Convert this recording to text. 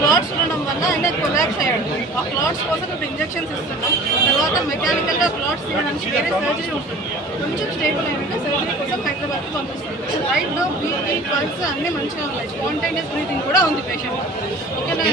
Clots ఉండడం వల్ల ఆయన కొలాప్స్ అయ్యాడు. ఆ క్లాట్స్ కోసం ఇప్పుడు ఇంజెక్షన్స్ ఇస్తున్నాం. తర్వాత మెకానికల్గా క్లాట్స్ తీయడానికి వేరే సర్జరీ ఉంటుంది. కొంచెం స్టేబుల్ అయినాక సర్జరీ కోసం హైదరాబాద్కి పంపిస్తాం. రైట్ నో బీపీ పల్స్ అన్నీ మంచిగా ఉన్నాయి. స్పాంటేనియస్ బ్రీతింగ్ కూడా ఉంది పేషెంట్. ఓకేనా.